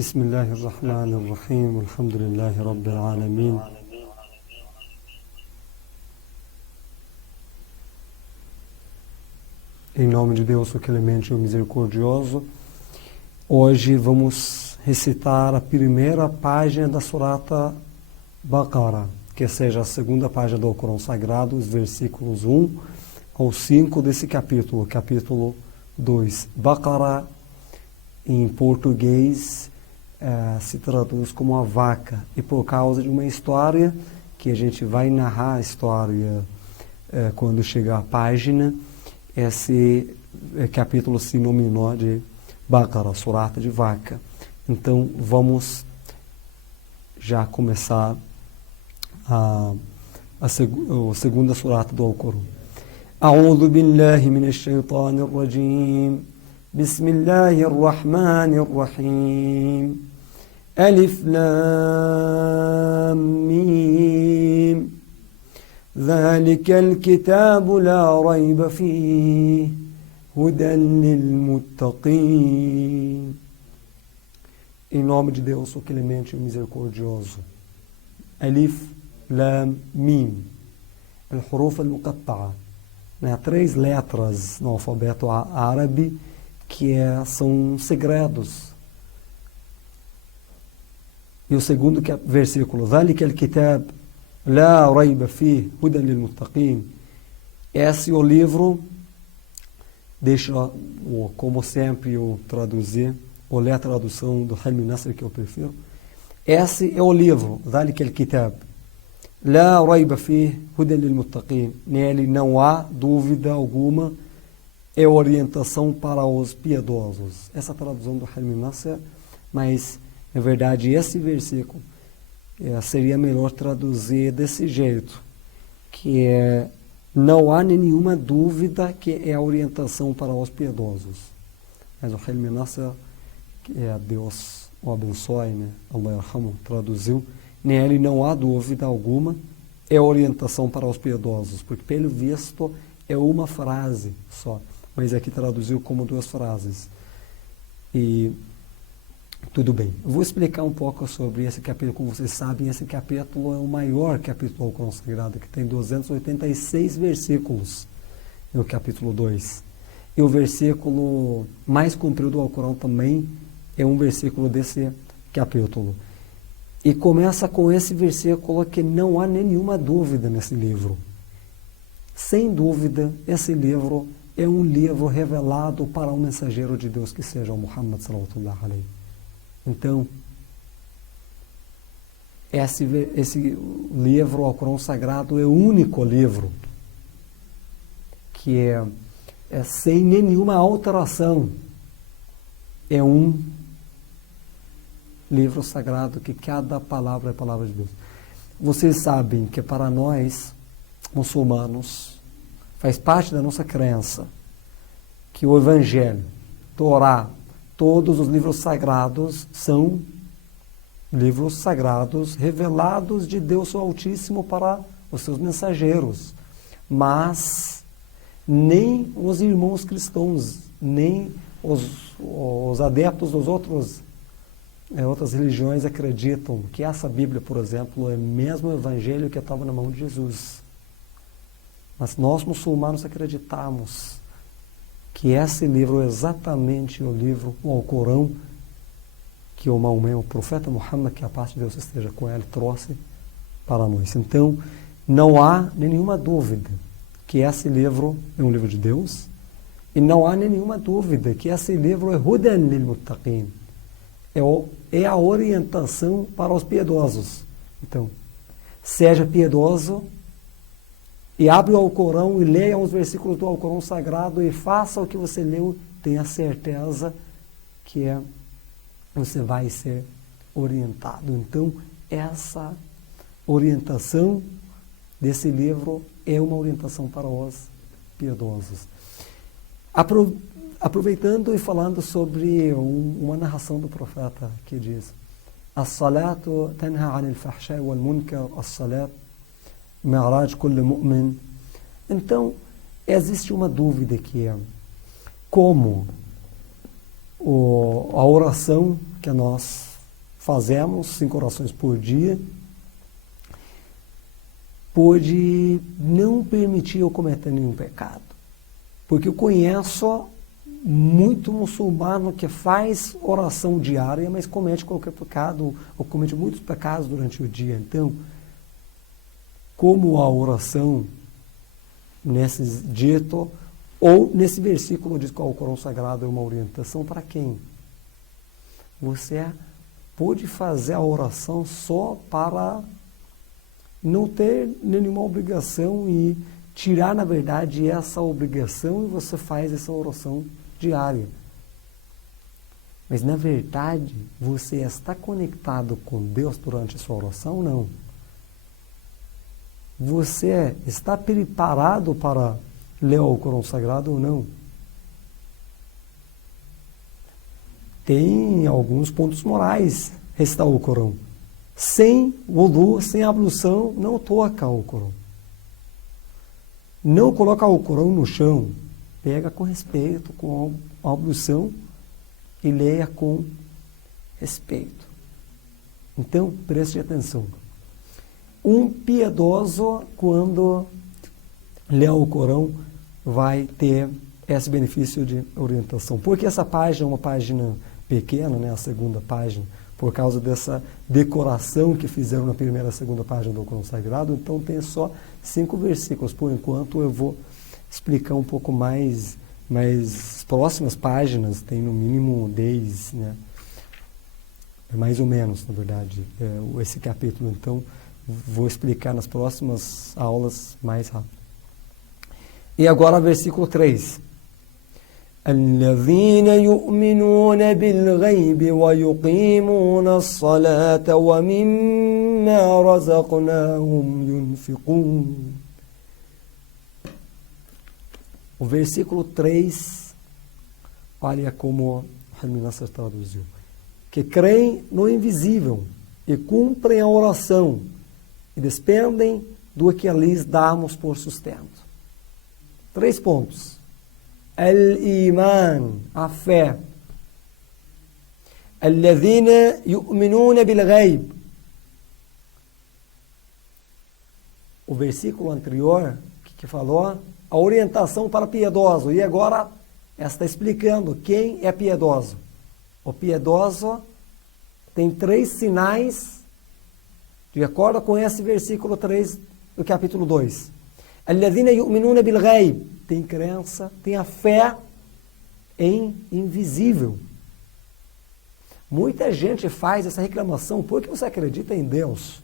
بسم الله الرحمن الرحيم والحمد لله رب العالمين Em nome de Deus, o clemente e o misericordioso, hoje vamos recitar a primeira página da Surata Baqara, que seja a segunda página do Alcorão Sagrado, os versículos 1 ao 5 desse capítulo, capítulo 2. Baqara, em português, se traduz como a vaca, e por causa de uma história que a gente vai narrar a história quando chegar a página, esse capítulo se nominou de Baqara, surata de vaca. Então vamos já começar a segunda surata do Alcorão. A'udhu billahi minash shaitanir rajim. Bismillahir rahmanir rahim. Alif lam mim. ذلك الكتاب لا ريب فيه هدى للمتقين. Em nome de Deus, o clemente e o misericordioso. Alif Lam Mim. Al-Huruf al-Muqatta'a. Há 3 letras no alfabeto árabe que são segredos. E o segundo versículo, ذلك الكتاب لا ريب فيه هدى للمتقين. Esse é o livro, como sempre eu traduzi, ou ler a tradução do Hilmi Nasr que eu prefiro. Esse é o livro, ذلك الكتاب لا ريب فيه هدى للمتقين. Nele não há dúvida alguma, é orientação para os piedosos. Essa é a tradução do Hilmi Nasr, mas na verdade esse versículo seria melhor traduzir desse jeito, que não há nenhuma dúvida que é a orientação para os piedosos. Mas o Hilmi Nasr, que Deus o abençoe, né? Allah yarhamu, traduziu, nele não há dúvida alguma, é a orientação para os piedosos, porque pelo visto é uma frase só, mas aqui traduziu como 2 frases. E tudo bem, eu vou explicar um pouco sobre esse capítulo. Como vocês sabem, esse capítulo é o maior capítulo do Alcorão Sagrado, que tem 286 versículos, no capítulo 2. E o versículo mais comprido do Alcorão também é um versículo desse capítulo. E começa com esse versículo que não há nenhuma dúvida nesse livro. Sem dúvida, esse livro é um livro revelado para um mensageiro de Deus, que seja o Muhammad sallallahu alaihi. Então, esse livro, o Alcorão Sagrado, é o único livro que é sem nenhuma alteração. É um livro sagrado que cada palavra é a palavra de Deus. Vocês sabem que para nós, muçulmanos, faz parte da nossa crença que o Evangelho, Torá, todos os livros sagrados são livros sagrados revelados de Deus Altíssimo para os seus mensageiros. Mas nem os irmãos cristãos, nem os adeptos dos outras religiões acreditam que essa Bíblia, por exemplo, é mesmo o Evangelho que estava na mão de Jesus. Mas nós, muçulmanos, acreditamos que esse livro é exatamente o livro, o Alcorão, que o Maomé, o profeta Muhammad, que a paz de Deus esteja com ele, trouxe para nós. Então, não há nenhuma dúvida que esse livro é um livro de Deus, e não há nenhuma dúvida que esse livro é Hudan lil Muttaqin, é a orientação para os piedosos. Então, seja piedoso e abre o Alcorão e leia os versículos do Alcorão Sagrado e faça o que você leu, tenha certeza que você vai ser orientado. Então, essa orientação desse livro é uma orientação para os piedosos. Aproveitando e falando sobre uma narração do profeta que diz: As-salatu tanha anil fahsha'i wal munkar, as-salat mi'raj kulli mu'min. Então, existe uma dúvida que é como a oração que nós fazemos 5 orações por dia, pode não permitir eu cometer nenhum pecado. Porque eu conheço muito muçulmano que faz oração diária, mas comete qualquer pecado, ou comete muitos pecados durante o dia. Então, como a oração, nesse dito, ou nesse versículo diz que o Corão Sagrado é uma orientação para quem? Você pode fazer a oração só para não ter nenhuma obrigação e tirar, na verdade, essa obrigação e você faz essa oração diária. Mas, na verdade, você está conectado com Deus durante a sua oração ou não? Você está preparado para ler o Corão Sagrado ou não? Tem alguns pontos morais recitar o Corão. Sem wudu, sem ablução, não toca o Corão. Não coloca o Corão no chão. Pega com respeito, com a ablução e leia com respeito. Então, preste atenção. Um piedoso, quando lê o Corão, vai ter esse benefício de orientação. Porque essa página é uma página pequena, né, a segunda página, por causa dessa decoração que fizeram na primeira e segunda página do Corão Sagrado, então tem só 5 versículos. Por enquanto eu vou explicar um pouco mais as próximas páginas, tem no mínimo 10, né? Mais ou menos, na verdade, esse capítulo. Então, vou explicar nas próximas aulas mais rápido. E agora, versículo 3. الذين يؤمنون بالغيب ويقيمون الصلاة ومما رزقناهم ينفقون. O versículo 3, olha como Helmi Nasser traduziu. Que creem no invisível e cumprem a oração e despendem do que lhes damos por sustento. 3 pontos. Al-Iman, a fé. الذين يؤمنون بالغيب. O versículo anterior, que falou, a orientação para piedoso. E agora, está explicando quem é piedoso. O piedoso tem 3 sinais, de acordo com esse versículo 3 do capítulo 2. الذين يؤمنون بالغيب. Tem crença, tem a fé em invisível. Muita gente faz essa reclamação. Por que você acredita em Deus?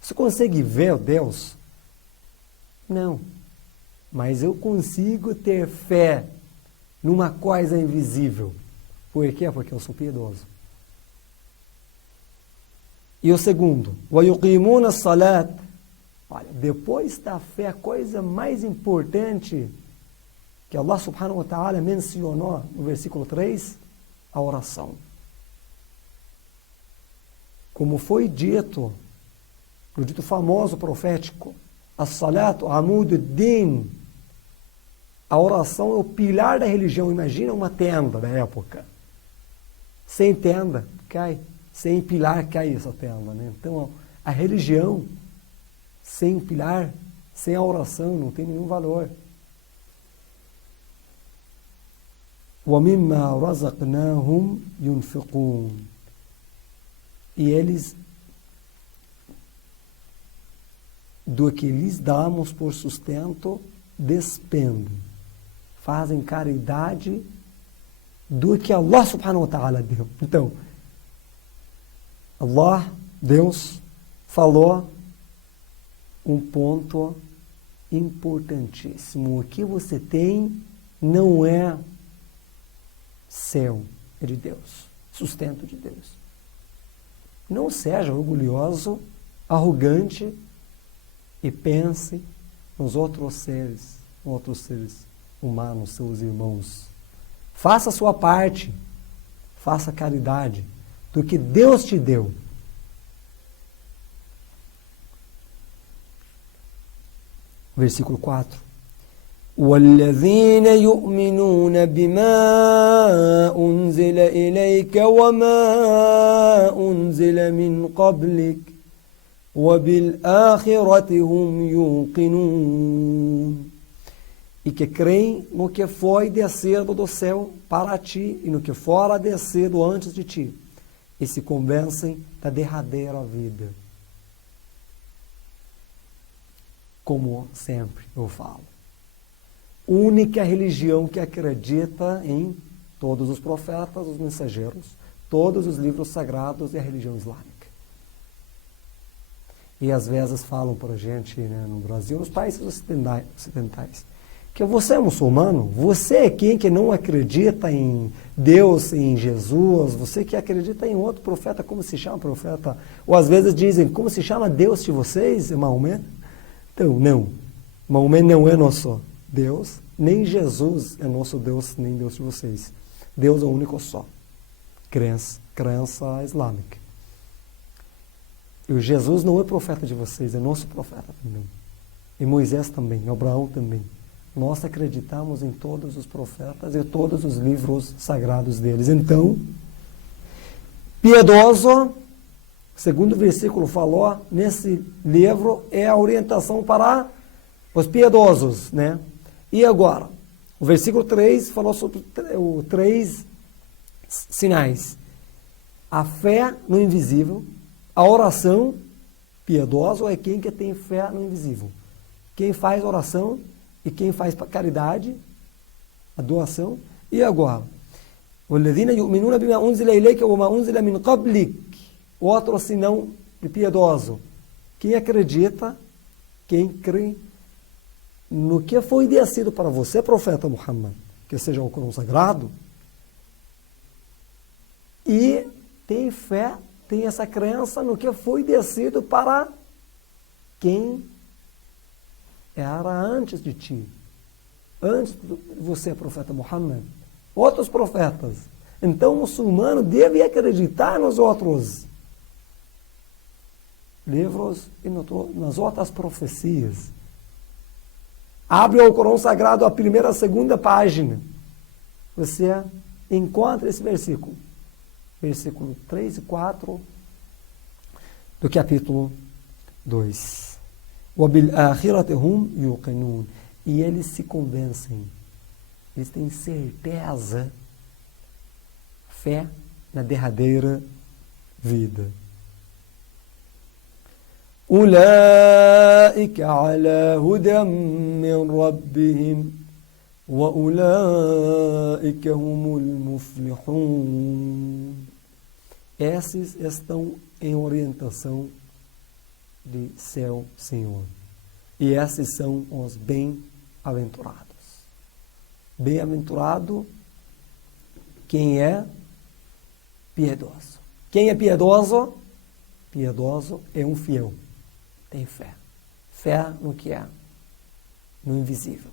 Você consegue ver Deus? Não. Mas eu consigo ter fé numa coisa invisível. Por quê? Porque eu sou piedoso. E o segundo, وَيُقِيمُونَ الصَّلَاةَ. Olha, depois da fé, a coisa mais importante que Allah subhanahu wa ta'ala mencionou no versículo 3, a oração. Como foi dito, no dito famoso profético, as-salatu amud-din, a oração é o pilar da religião. Imagina uma tenda da época. Sem tenda, cai. Sem pilar, cai essa tenda, né? Então, a religião, sem pilar, sem a oração, não tem nenhum valor. وَمِمَّا رَزَقْنَاهُمْ يُنْفِقُونَ. E eles, do que lhes damos por sustento, despendem. Fazem caridade do que Allah subhanahu wa ta'ala deu. Então, Allah, Deus, falou um ponto importantíssimo. O que você tem não é seu, é de Deus, sustento de Deus. Não seja orgulhoso, arrogante e pense nos outros seres humanos, seus irmãos. Faça a sua parte, faça caridade do que Deus te deu. Versículo 4. والذين يؤمنون بما أنزل إليك وما أنزل من قبلك وبالآخرة هم يوقنون. E que creem no que foi descido do céu para ti e no que fora descido antes de ti, e se convencem da derradeira vida. Como sempre eu falo, única religião que acredita em todos os profetas, os mensageiros, todos os livros sagrados, é a religião islâmica. E às vezes falam para a gente, né, no Brasil, nos países ocidentais, que você é muçulmano, você é quem que não acredita em Deus, em Jesus, você que acredita em outro profeta, como se chama profeta? Ou às vezes dizem, como se chama Deus de vocês, Maomé? Então, não. Maomé não é nosso Deus, nem Jesus é nosso Deus, nem Deus de vocês. Deus é o único só. Crença islâmica. E Jesus não é profeta de vocês, é nosso profeta também. E Moisés também, Abraão também. Nós acreditamos em todos os profetas e todos os livros sagrados deles. Então, piedoso, segundo o versículo falou, nesse livro é a orientação para os piedosos, né? E agora, o versículo 3 falou sobre os 3 sinais. A fé no invisível, a oração, piedoso é quem que tem fé no invisível. Quem faz oração e quem faz caridade, a doação. E agora, وَالَّذِينَ يُؤْمِنُونَ بِمَا أُنزِلَ إِلَيْكَ وَمَا أُنزِلَ مِنْ قَبْلِكَ. Outro sinão de piedoso. Quem acredita, quem crê no que foi descido para você, profeta Muhammad, que seja o Corão Sagrado, e tem fé, tem essa crença no que foi descido para quem era antes de ti, antes de você, profeta Muhammad, outros profetas. Então o muçulmano deve acreditar nos outros livros e nas outras profecias. Abre o Corão Sagrado, a primeira, a segunda página. Você encontra esse versículo. Versículo 3 e 4 do capítulo 2. وَبِالْآخِرَةِ هُمْ يُوقِنُونَ. E eles se convencem. Eles têm certeza, fé na derradeira vida. أُولَٰئِكَ عَلَىٰ هُدًى مِّن رَّبِّهِمْ وَأُولَٰئِكَ هُمُ الْمُفْلِحُونَ. Esses estão em orientação de seu Senhor. E esses são os bem-aventurados. Bem-aventurado quem é piedoso. Quem é piedoso? Piedoso é um fiel. Tem fé. Fé no que é? No invisível.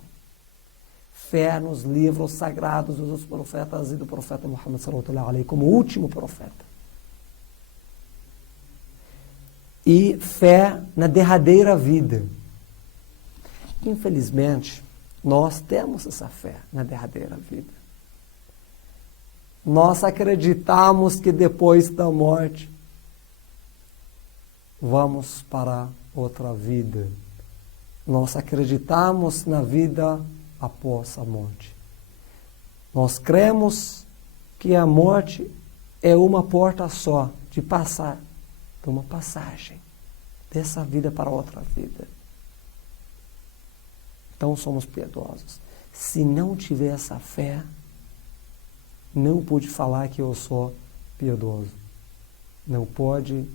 Fé nos livros sagrados dos profetas e do profeta Muhammad sallallahu alaihi como último profeta. E fé na derradeira vida. Infelizmente, nós temos essa fé na derradeira vida. Nós acreditamos que depois da morte vamos para outra vida. Nós acreditamos na vida após a morte. Nós cremos que a morte é uma porta só de passar, de uma passagem dessa vida para outra vida. Então somos piedosos. Se não tiver essa fé, não pode falar que eu sou piedoso. Não pode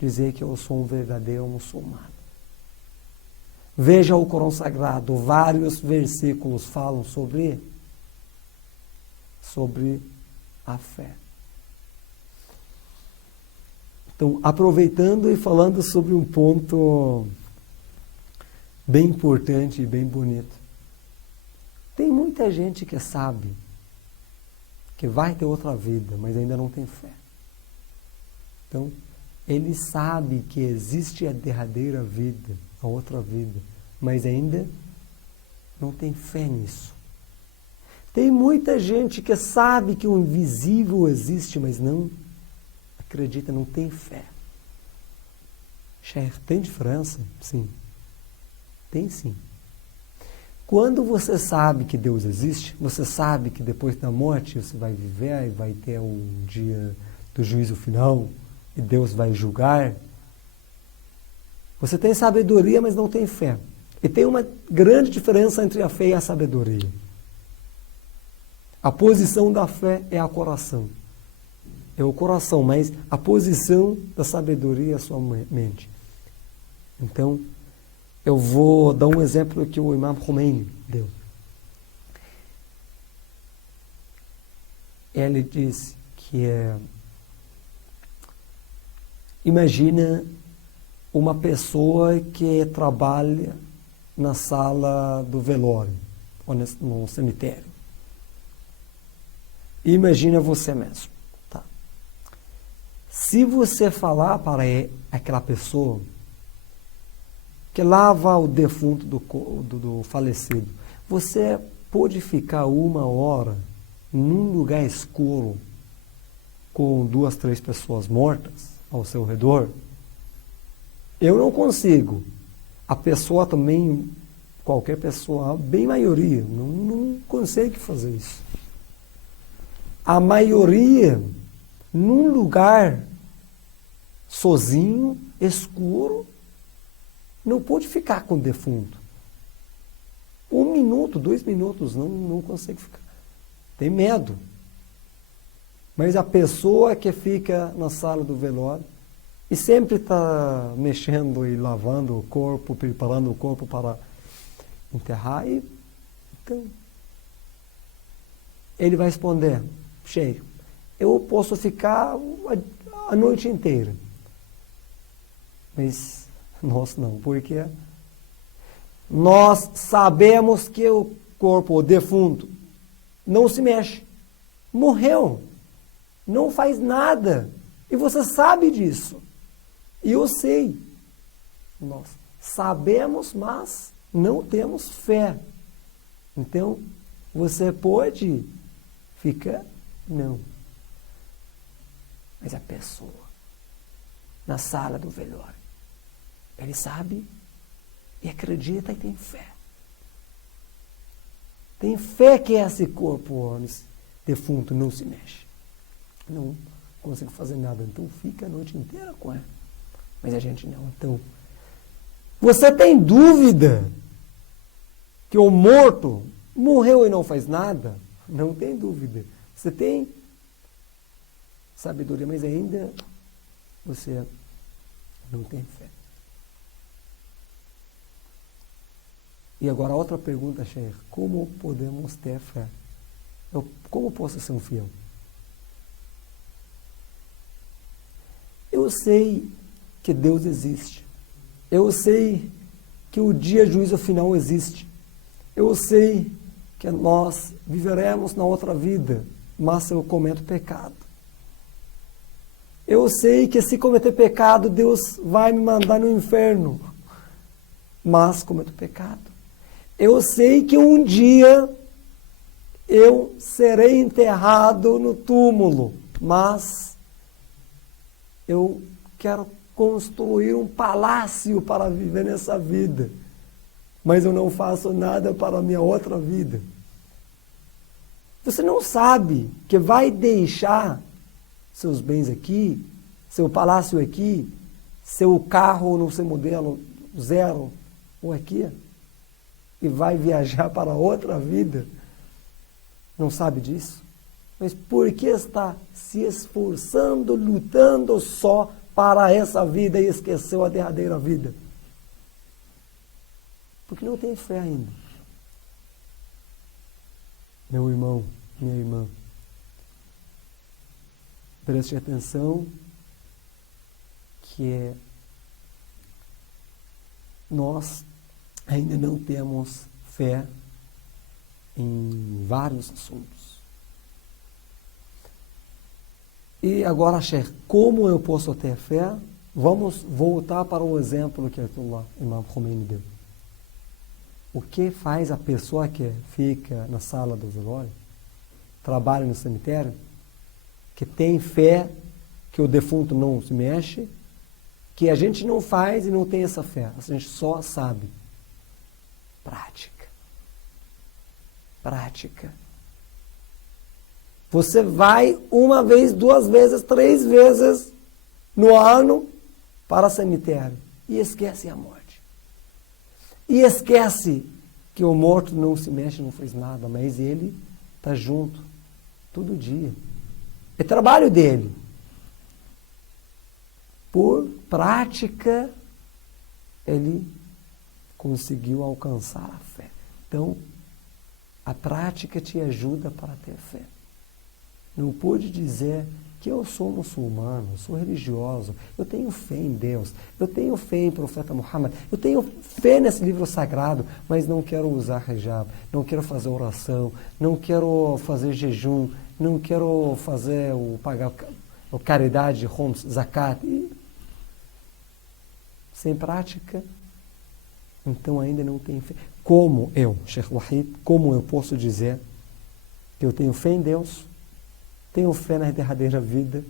dizer que eu sou um verdadeiro muçulmano. Veja o Corão Sagrado, vários versículos falam sobre a fé. Então, aproveitando e falando sobre um ponto bem importante e bem bonito. Tem muita gente que sabe que vai ter outra vida, mas ainda não tem fé. Então, ele sabe que existe a derradeira vida, a outra vida, mas ainda não tem fé nisso. Tem muita gente que sabe que o invisível existe, mas não acredita, não tem fé. Chefe, tem diferença? Sim. Tem sim. Quando você sabe que Deus existe, você sabe que depois da morte você vai viver e vai ter o dia do juízo final e Deus vai julgar. Você tem sabedoria, mas não tem fé. E tem uma grande diferença entre a fé e a sabedoria. A posição da fé é o coração. É o coração, mas a posição da sabedoria é a sua mente. Então, eu vou dar um exemplo que o Imam Khomeini deu. Ele disse que imagina uma pessoa que trabalha na sala do velório, ou no cemitério. Imagina você mesmo. Tá? Se você falar para aquela pessoa que lava o defunto do falecido, você pode ficar 1 hora num lugar escuro com 2, 3 pessoas mortas ao seu redor? Eu não consigo. A pessoa também, qualquer pessoa, bem maioria, não consegue fazer isso. A maioria, num lugar sozinho, escuro, não pode ficar com o defunto. 1 minuto, 2 minutos, não consegue ficar. Tem medo. Mas a pessoa que fica na sala do velório e sempre está mexendo e lavando o corpo, preparando o corpo para enterrar, então ele vai responder: cheio, eu posso ficar a noite inteira. Mas nós não, porque nós sabemos que o corpo, o defunto, não se mexe. Morreu. Não faz nada. E você sabe disso. E eu sei. Nós sabemos, mas não temos fé. Então, você pode ficar? Não. Mas a pessoa, na sala do velório, ele sabe e acredita e tem fé. Tem fé que esse corpo defunto não se mexe. Não consigo fazer nada. Então fica a noite inteira com ela. Mas a gente não. Então, você tem dúvida que o morto morreu e não faz nada? Não tem dúvida. Você tem sabedoria, mas ainda você não tem fé. E agora outra pergunta, Sheikh. Como podemos ter fé? Como posso ser um fiel? Eu sei que Deus existe. Eu sei que o dia juízo final existe. Eu sei que nós viveremos na outra vida, mas eu cometo pecado. Eu sei que se cometer pecado, Deus vai me mandar no inferno, mas cometo pecado. Eu sei que um dia eu serei enterrado no túmulo, mas eu quero construir um palácio para viver nessa vida, mas eu não faço nada para a minha outra vida. Você não sabe que vai deixar seus bens aqui, seu palácio aqui, seu carro no seu modelo 0 ou aqui, e vai viajar para outra vida? Não sabe disso? Mas por que está se esforçando, lutando só para essa vida e esqueceu a derradeira vida? Porque não tem fé ainda. Meu irmão, minha irmã, preste atenção que nós ainda não temos fé em vários assuntos. E agora, Sheikh, como eu posso ter fé? Vamos voltar para o exemplo que Imam Khomeini deu. o que faz a pessoa que fica na sala do velório, trabalha no cemitério, que tem fé que o defunto não se mexe, que a gente não faz e não tem essa fé. A gente só sabe. Prática. Prática. Você vai uma vez, 2 vezes, 3 vezes no ano para o cemitério e esquece a morte. E esquece que o morto não se mexe, não fez nada, mas ele está junto todo dia. É trabalho dele. Por prática, ele conseguiu alcançar a fé. Então, a prática te ajuda para ter fé. Não pude dizer que eu sou muçulmano, sou religioso, eu tenho fé em Deus, eu tenho fé em profeta Muhammad, eu tenho fé nesse livro sagrado, mas não quero usar hijab, não quero fazer oração, não quero fazer jejum, não quero pagar caridade, homs, zakat. Sem prática, então ainda não tenho fé. Como eu, Sheikh Wahid, como eu posso dizer que eu tenho fé em Deus, tenho fé na derradeira vida,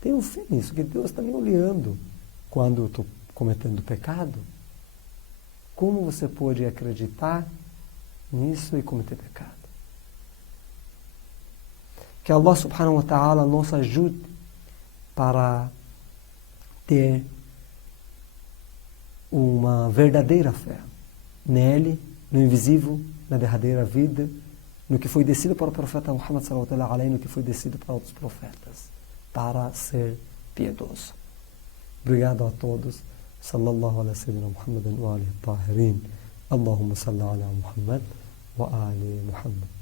tenho fé nisso, que Deus está me olhando quando eu estou cometendo pecado? Como você pode acreditar nisso e cometer pecado? Que Allah subhanahu wa ta'ala nos ajude para ter uma verdadeira fé nele, no invisível, na derradeira vida, no que foi descido para o profeta Muhammad sallallahu alaihi wasallam, no que foi descido para outros profetas, para ser piedoso. Obrigado a todos. Sallallahu ala sayyidina Muhammadin wa alihi tahirin. Allahumma salli ala Muhammad wa ali Muhammad.